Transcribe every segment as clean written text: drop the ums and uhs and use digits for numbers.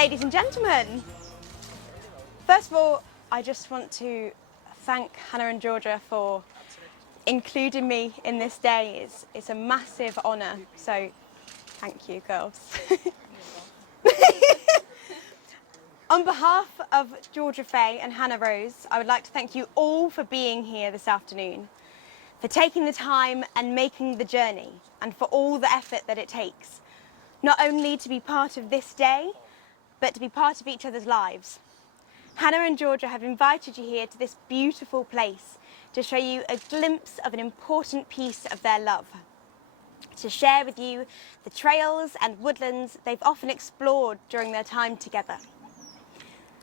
Ladies and gentlemen, first of all, I just want to thank Hannah and Georgia for including me in this day. It's a massive honour, so thank you, girls. On behalf of Georgia Faye and Hannah Rose, I would like to thank you all for being here this afternoon, for taking the time and making the journey, and for all the effort that it takes, not only to be part of this day, but to be part of each other's lives. Hannah and Georgia have invited you here to this beautiful place to show you a glimpse of an important piece of their love, to share with you the trails and woodlands they've often explored during their time together.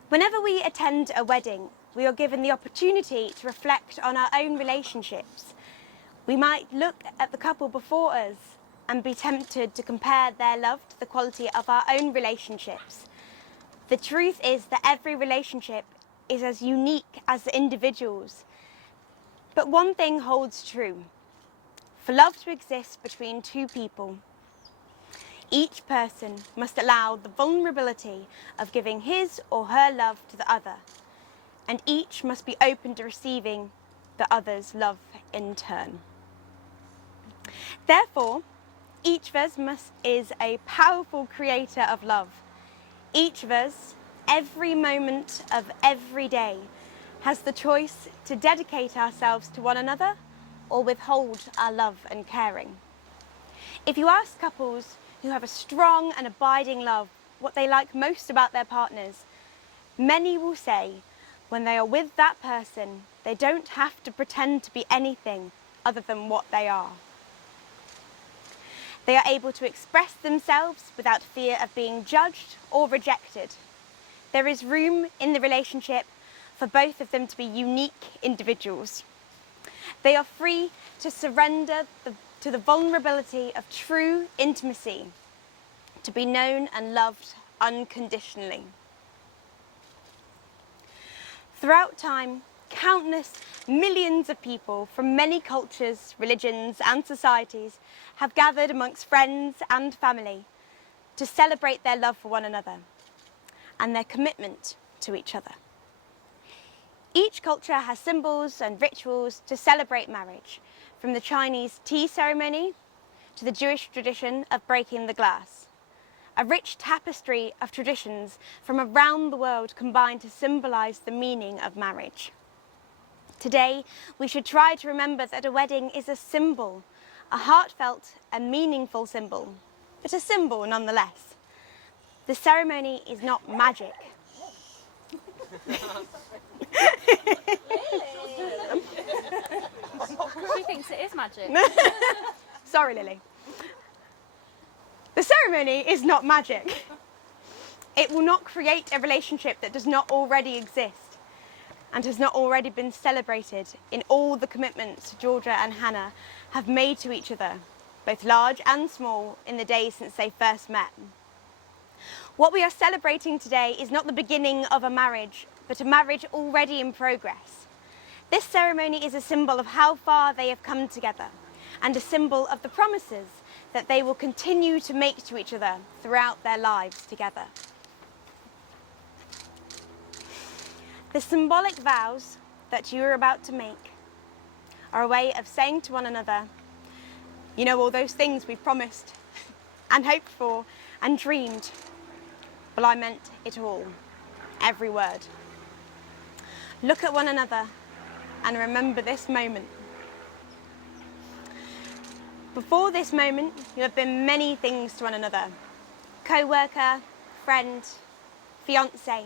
Whenever we attend a wedding, we are given the opportunity to reflect on our own relationships. We might look at the couple before us and be tempted to compare their love to the quality of our own relationships. The truth is that every relationship is as unique as the individuals. But one thing holds true. For love to exist between two people, each person must allow the vulnerability of giving his or her love to the other, and each must be open to receiving the other's love in turn. Therefore, each of us is a powerful creator of love. Each of us, every moment of every day, has the choice to dedicate ourselves to one another or withhold our love and caring. If you ask couples who have a strong and abiding love what they like most about their partners, many will say when they are with that person, they don't have to pretend to be anything other than what they are. They are able to express themselves without fear of being judged or rejected. There is room in the relationship for both of them to be unique individuals. They are free to surrender to the vulnerability of true intimacy, to be known and loved unconditionally. Throughout time, countless millions of people from many cultures, religions and societies have gathered amongst friends and family to celebrate their love for one another and their commitment to each other. Each culture has symbols and rituals to celebrate marriage, from the Chinese tea ceremony to the Jewish tradition of breaking the glass. A rich tapestry of traditions from around the world combine to symbolize the meaning of marriage. Today, we should try to remember that a wedding is a symbol, a heartfelt and meaningful symbol, but a symbol nonetheless. The ceremony is not magic. She thinks it is magic. Sorry, Lily. The ceremony is not magic. It will not create a relationship that does not already exist and has not already been celebrated in all the commitments Georgia and Hannah have made to each other, both large and small, in the days since they first met. What we are celebrating today is not the beginning of a marriage, but a marriage already in progress. This ceremony is a symbol of how far they have come together, and a symbol of the promises that they will continue to make to each other throughout their lives together. The symbolic vows that you are about to make are a way of saying to one another, you know, all those things we've promised and hoped for and dreamed. Well, I meant it all, every word. Look at one another and remember this moment. Before this moment, you have been many things to one another. Co-worker, friend, fiancé.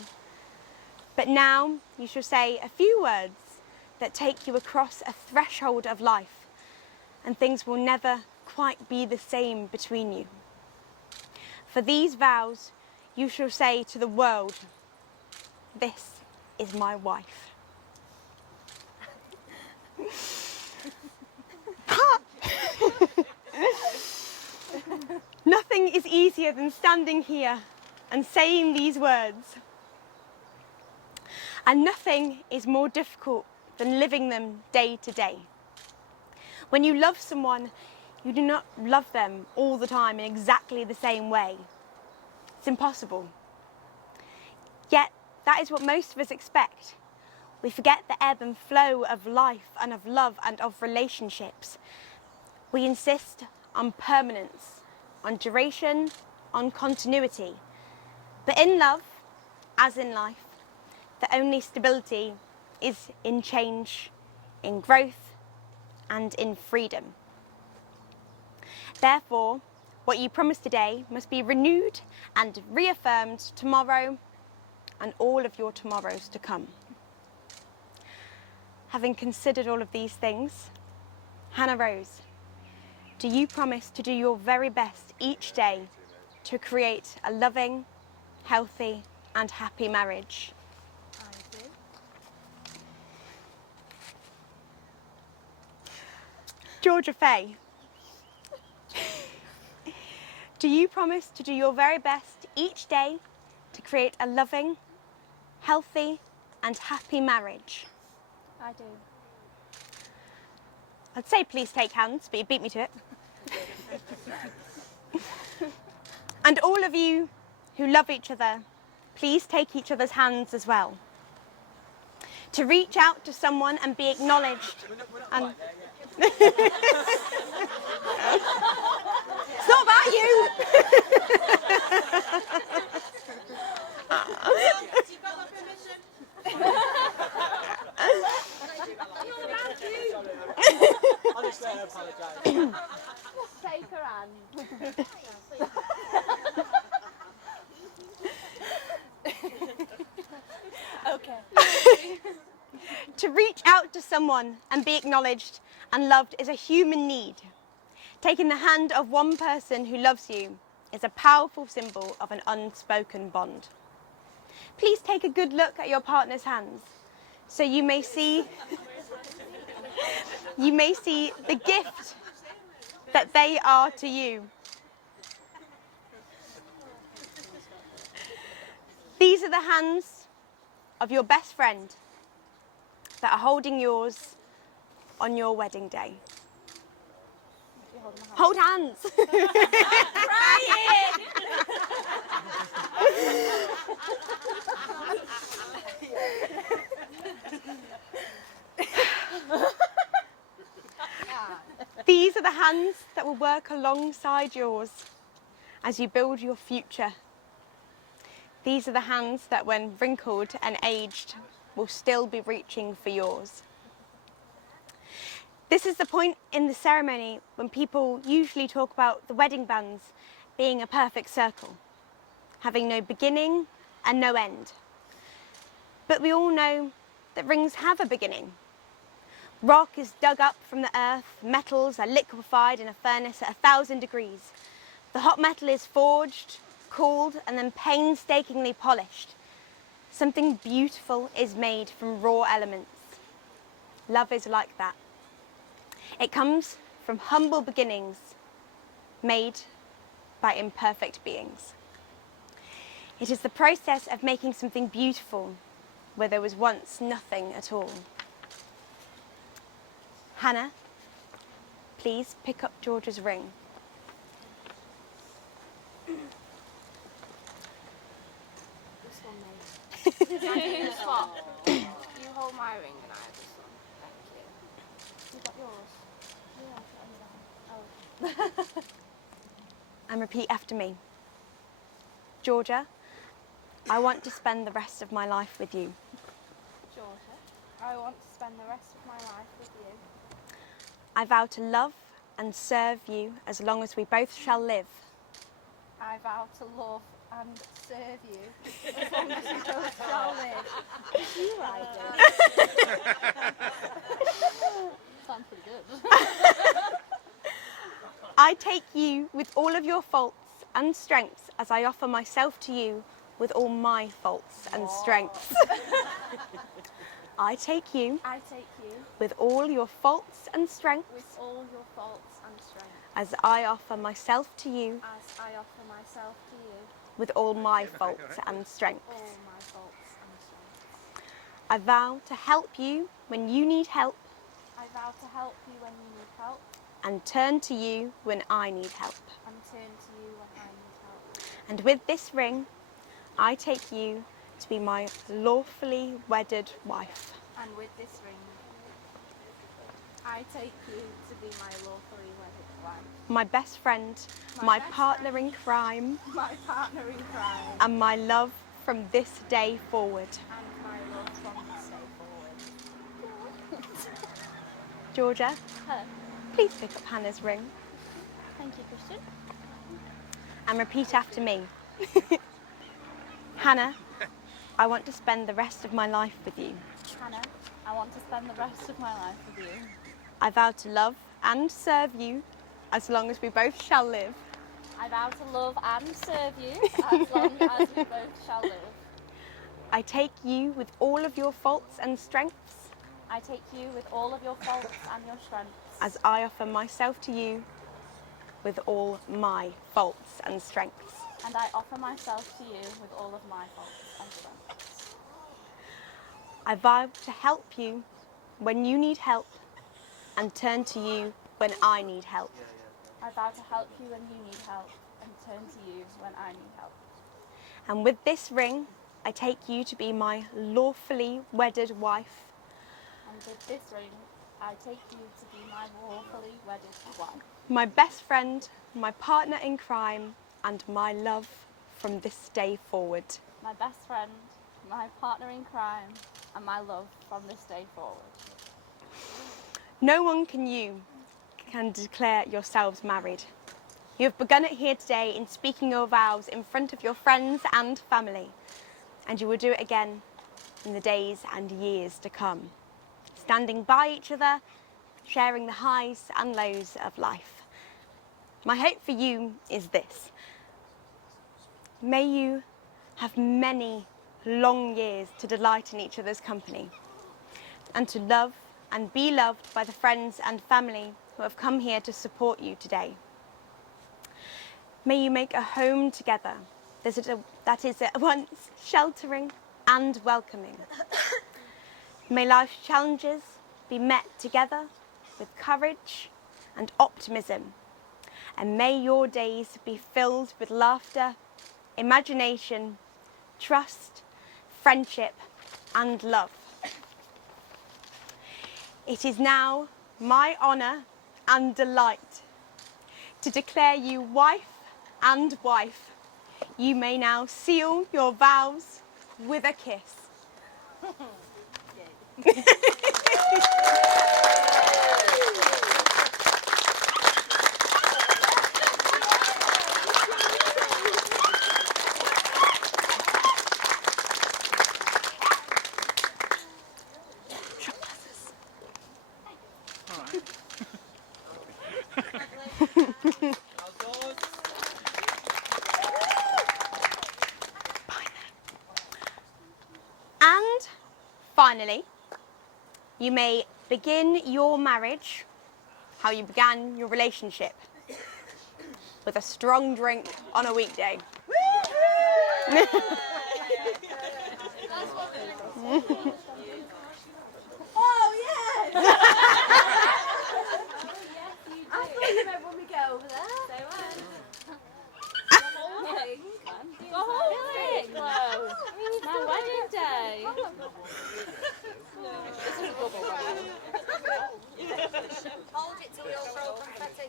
But now you shall say a few words that take you across a threshold of life, and things will never quite be the same between you. For these vows, you shall say to the world, this is my wife. Nothing is easier than standing here and saying these words. And nothing is more difficult than living them day to day. When you love someone, you do not love them all the time in exactly the same way. It's impossible. Yet, that is what most of us expect. We forget the ebb and flow of life and of love and of relationships. We insist on permanence, on duration, on continuity. But in love, as in life, the only stability is in change, in growth, and in freedom. Therefore, what you promise today must be renewed and reaffirmed tomorrow and all of your tomorrows to come. Having considered all of these things, Hannah Rose, do you promise to do your very best each day to create a loving, healthy, and happy marriage? I do. Georgia Faye, do you promise to do your very best each day to create a loving, healthy, and happy marriage? I do. I'd say please take hands, but you beat me to it. And all of you who love each other, please take each other's hands as well. To reach out to someone and be acknowledged. And it's not about you. Honestly, I apologise. Take her hand. Okay. To reach out to someone and be acknowledged and loved is a human need. Taking the hand of one person who loves you is a powerful symbol of an unspoken bond. Please take a good look at your partner's hands so you may see the gift that they are to you. These are the hands of your best friend that are holding yours on your wedding day. Hold hands. These are the hands that will work alongside yours as you build your future. These are the hands that, when wrinkled and aged, will still be reaching for yours. This is the point in the ceremony when people usually talk about the wedding bands being a perfect circle, having no beginning and no end. But we all know that rings have a beginning. Rock is dug up from the earth, metals are liquefied in a furnace at 1,000 degrees. The hot metal is forged, cooled, and then painstakingly polished. Something beautiful is made from raw elements. Love is like that. It comes from humble beginnings made by imperfect beings. It is the process of making something beautiful where there was once nothing at all. Hannah, please pick up George's ring. This one, mate. Can I do this one? You hold my ring and I have this one. Thank you. You got yours? Yeah. And repeat after me. Georgia, I want to spend the rest of my life with you. Georgia, I want to spend the rest of my life with you. I vow to love and serve you as long as we both shall live. I vow to love and serve you as long as we both shall live. Did you write it? Sounds pretty good. I take you with all of your faults and strengths as I offer myself to you with all my faults and strengths. I take you I take you with all your faults and strengths with all your faults and strengths as I offer myself to you as I offer myself to you with all my faults and strengths. all my faults and strengths. I vow to help you when you need help I vow to help you when you need help and turn to you when I need help. and turn to you when I need help. And with this ring, I take you to be my lawfully wedded wife. And with this ring, I take you to be my lawfully wedded wife, My best friend, my partner in crime, my partner in crime, and my love from this day forward. and my love from this day forward. Georgia, Hello. please pick up Hannah's ring Thank you, Christian. and repeat after me. Hannah, I want to spend the rest of my life with you. Hannah, I want to spend the rest of my life with you. I vow to love and serve you as long as we both shall live. I vow to love and serve you as long as we both shall live. I take you with all of your faults and strengths, I take you with all of your faults and your strengths, as I offer myself to you with all my faults and strengths. and I offer myself to you with all of my faults and strengths. I vow to help you when you need help and turn to you when I need help. I vow to help you when you need help and turn to you when I need help. And with this ring, I take you to be my lawfully wedded wife, And with this ring, I take you to be my lawfully wedded wife, my best friend, my partner in crime, and my love from this day forward. my best friend, my partner in crime, and my love from this day forward. No one can declare yourselves married. You have begun it here today in speaking your vows in front of your friends and family, and you will do it again in the days and years to come, standing by each other, sharing the highs and lows of life. My hope for you is this: may you have many long years to delight in each other's company, and to love and be loved by the friends and family who have come here to support you today. May you make a home together that is at once sheltering and welcoming. May life's challenges be met together with courage and optimism. And may your days be filled with laughter, imagination, trust, friendship, and love. It is now my honour and delight to declare you wife and wife. You may now seal your vows with a kiss. And finally, you may begin your marriage how you began your relationship, with a strong drink on a weekday. Oh, yes! I thought you meant when we get over there. Say when. The whole thing. My wedding day. This is a bubble. Hold it till we all throw confetti.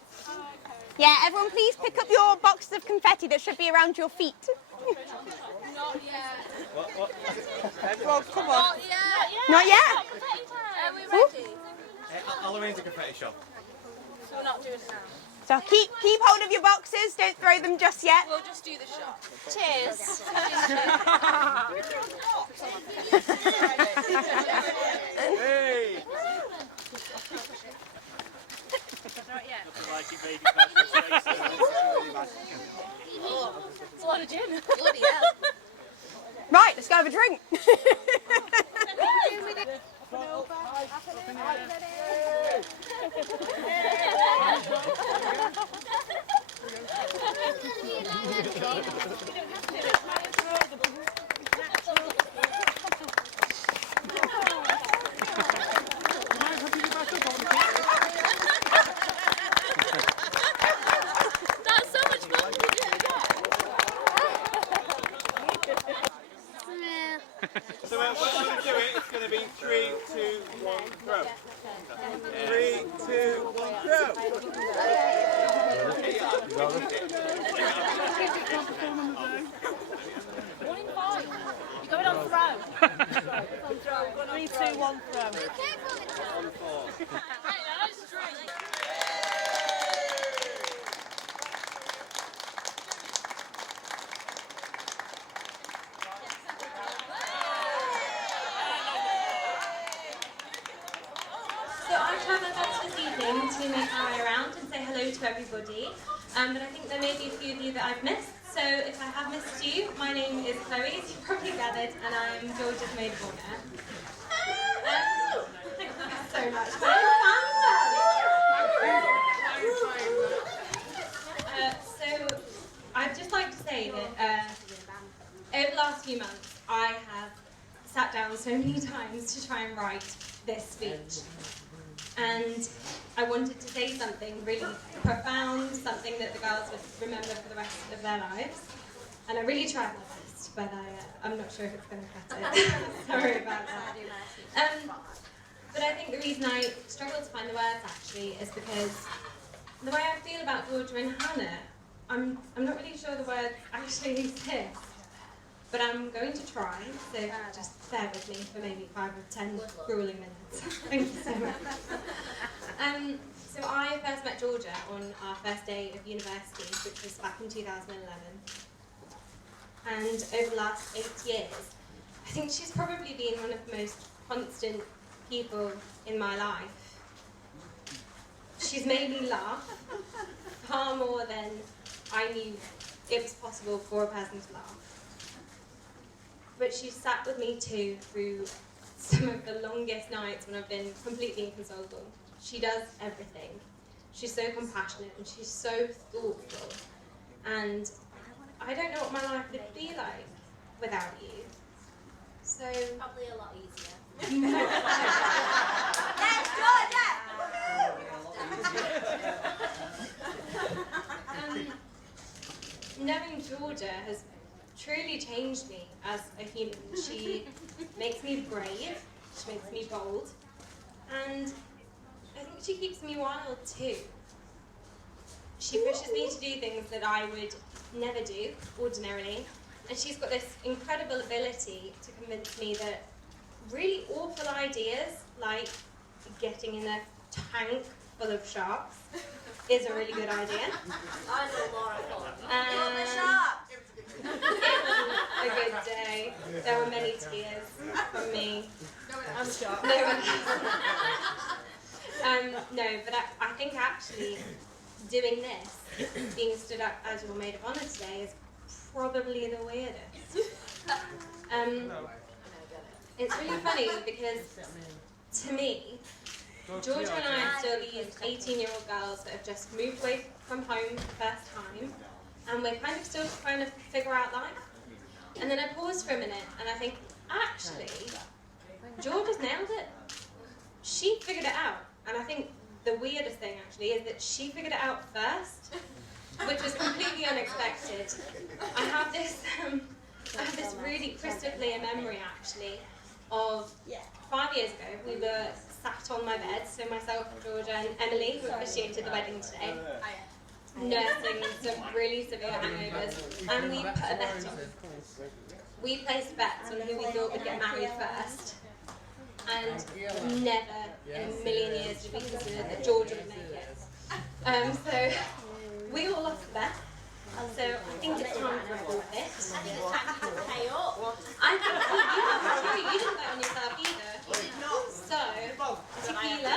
Yeah, everyone please pick up your boxes of confetti that should be around your feet. Not yet. Well, come on. Not yet. Not yet? Are we ready? I'll arrange the confetti shop. So we're not doing it now. So keep hold of your boxes, don't throw them just yet. We'll just do the shot. Cheers. Hey! Not yet. Like it made it It's a lot of gin. Bloody hell. Right, let's go have a drink. That's so much fun. Yeah. 1 in 5. You're going on throw. 3, 2, 1, throw. So I've tried my best this evening to make my way around and say hello to everybody, but I think there may be a few of you that I've missed. So if I have missed you, my name is Chloe, as you've probably gathered, and I'm Georgia's maid of honour. Thank you so much. So I'd just like to say that over the last few months, I have sat down so many times to try and write this speech. And I wanted to say something really profound, something that the girls would remember for the rest of their lives. And I really tried my best, but I'm not sure if it's going to cut it. Sorry about that. But I think the reason I struggle to find the words actually is because the way I feel about Georgia and Hannah, I'm not really sure the words actually exist. But I'm going to try, so just bear with me for maybe 5 or 10 grueling minutes. Thank you so much. So I first met Georgia on our first day of university, which was back in 2011. And over the last 8 years, I think she's probably been one of the most constant people in my life. She's made me laugh far more than I knew it was possible for a person to laugh. But she's sat with me too through some of the longest nights when I've been completely inconsolable. She does everything. She's so compassionate and she's so thoughtful. And I don't know what my life would be like without you. So Probably a lot easier. Knowing Georgia has truly changed me as a human. She makes me brave, she makes me bold, and I think she keeps me wild too. She pushes me to do things that I would never do ordinarily, and she's got this incredible ability to convince me that really awful ideas, like getting in a tank full of sharks, is a really good idea. I know Laura Ford. It was a good day. There were many tears from me. I'm shocked. No, but I think actually doing this, being stood up as your maid of honour today, is probably the weirdest. It's really funny because to me, Georgia and I are still these 18-year-old girls that have just moved away from home for the first time, and we're kind of still trying to figure out life. And then I pause for a minute and I think, actually, Georgia's nailed it. She figured it out. And I think the weirdest thing actually is that she figured it out first, which was completely unexpected. I have this really crystal clear memory actually of 5 years ago. We were sat on my bed, so myself, Georgia and Emily, who officiated the wedding today, nursing some really severe hangovers, and we put a bet on. We placed bets on who we thought would get married first, and never in a million years did we consider that Georgia would make it. So we all lost the bet. So I think it's time for a forfeit. I think it's time for you to pay up. I think you didn't bet on yourself either. So tequila,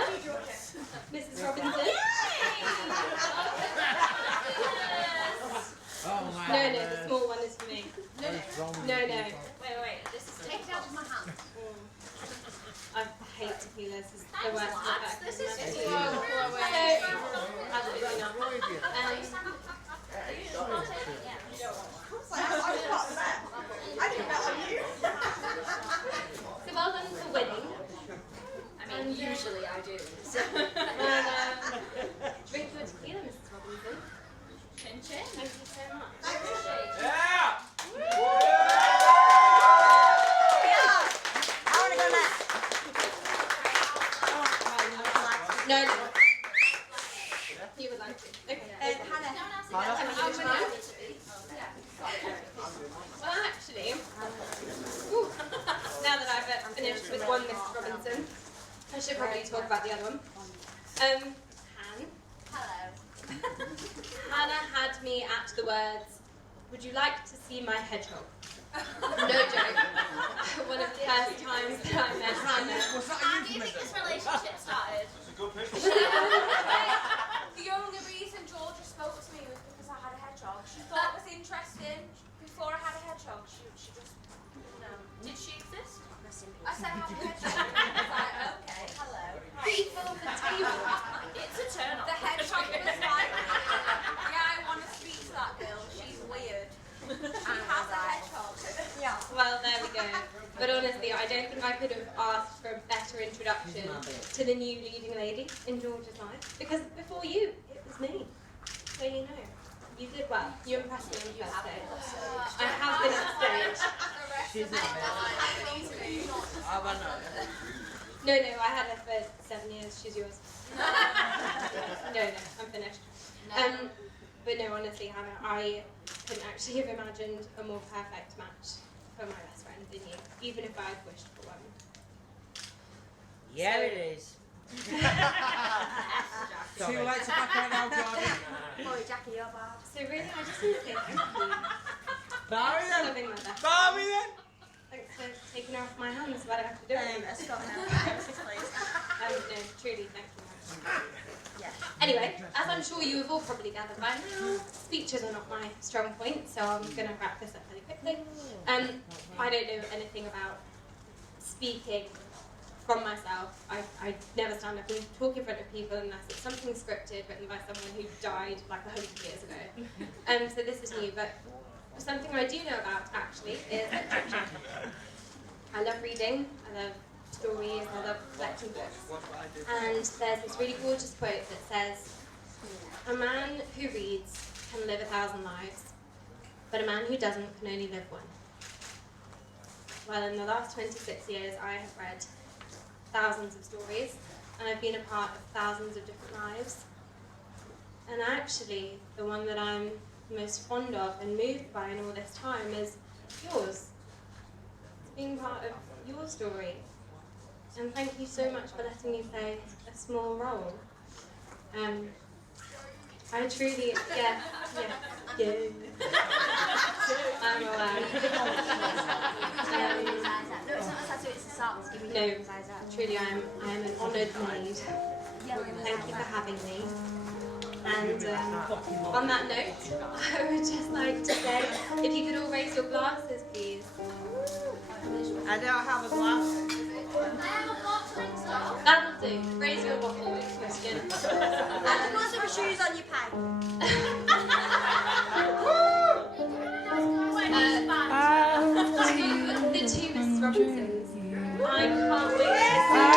Mrs. Robinson. No, the small one is for me. No. Wait, just take it out of my hand. I hate tequila. This is the worst Lads, effect. this is Absolutely not. I didn't bet on you. So well done for winning. I mean, usually I do. So. Drink your tequila, Mrs. Robinson. Chin chin. Thank you so much. Yeah! I want to go next. No. You would like to. Okay. Well, actually, now that I've finished with one Mrs. Robinson, I should probably talk about the other one. Han. Hello. Hannah had me at the words, "Would you like to see my hedgehog?" No joke. One of the first times that I met Hannah. How do you think this relationship started? The only reason Georgia spoke to me was because I had a hedgehog. She thought it was interesting. Before I had a hedgehog, she just, Did she exist? I said I have a hedgehog. I was like, okay, hello. Beef on the table. It's a turn on. The hedgehog was like, yeah, I want to speak to that girl. She's weird. She has a hedgehog. Yeah. Well, there we go. But honestly, I don't think I could have asked for a better introduction to the new leading lady in Georgia's life. Because before you, it was me. So you know. You did well. You impressed me on the first day. I have been on stage. No, I had her for 7 years. She's yours. No, I'm finished. But no, honestly, Hannah, I couldn't actually have imagined a more perfect match for my best friend than you, even if I had wished for one. Yeah, it is. Too late to back out now, Jordan. Boy, Jackie, you're bad. So really, I just want to say thank you. Barry for then. loving my best. Barmy then. Thanks for taking her off my hands, but I have to do it. Stop now. No, truly, thank you. Anyway, as I'm sure you have all probably gathered by now, speeches are not my strong point, so I'm going to wrap this up really quickly. I don't know anything about speaking from myself. I never stand up and talk in front of people unless it's something scripted written by someone who died like 100 years ago. So this is new, but something I do know about actually is literature. I love reading, I love stories, I love collecting books. And there's this really gorgeous quote that says, "A man who reads can live 1,000 lives, but a man who doesn't can only live one." Well, in the last 26 years, I have read thousands of stories, and I've been a part of thousands of different lives. And actually, the one that I'm most fond of and moved by in all this time is yours. It's being part of your story. And thank you so much for letting me play a small role. I truly, yeah. I'm aware. No, it's not a tattoo, it's a sock. No, truly I am an honoured maid. Thank you for having me. And on that note, I would just like to say, if you could all raise your glasses, please. I don't have a glass. That'll do. Raise your bottle, Christian. And put some shoes on your peg. The two Mrs. Robinsons. I can't wait to see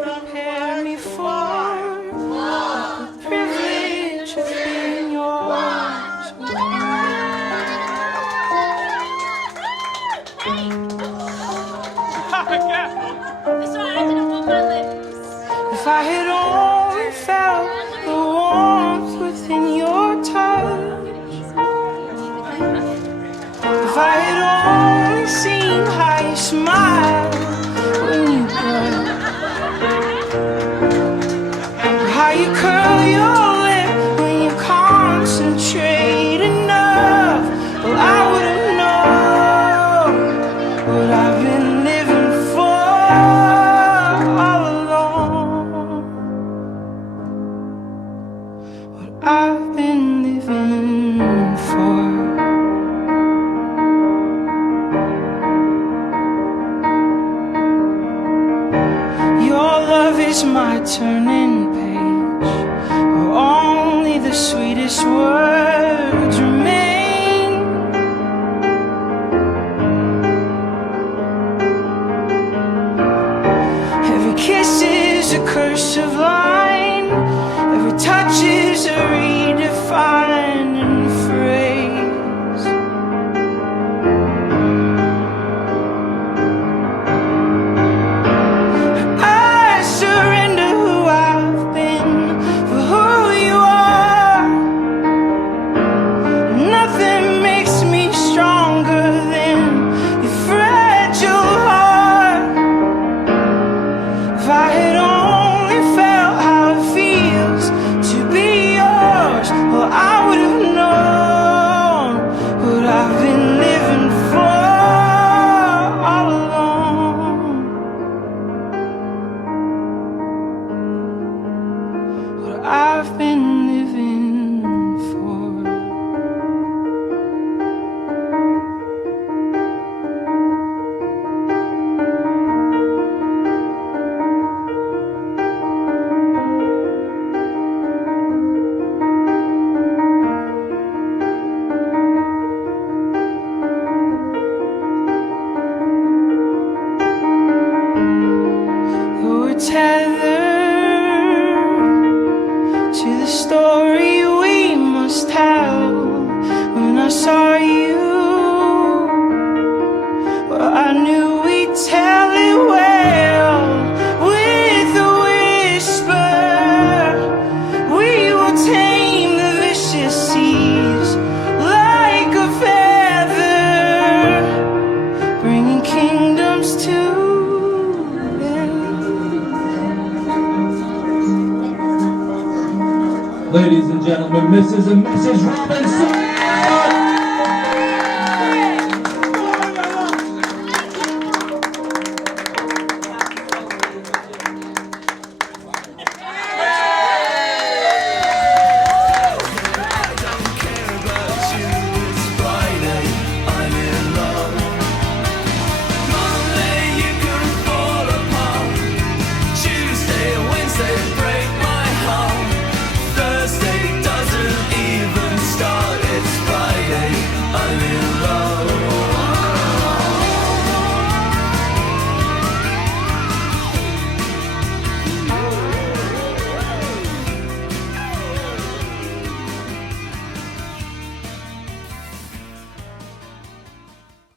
Prepare me for the privilege of being yours. If I had only felt the warmth within your touch, if I had only seen how you smile when you blush, how you curl your lip when you concentrate enough, well, I wouldn't know what I've been living for all along. What I've been living for. Your love is my turning page, where only the sweetest words remain. Every kiss is a cursive line, every touch is a redefining phrase. story we must tell. When I saw you, well, I knew we'd tell it well. With a whisper, we will tame the vicious seas like a feather, bringing kingdoms to end. Ladies and gentlemen, Mrs. and Mrs. Robinson.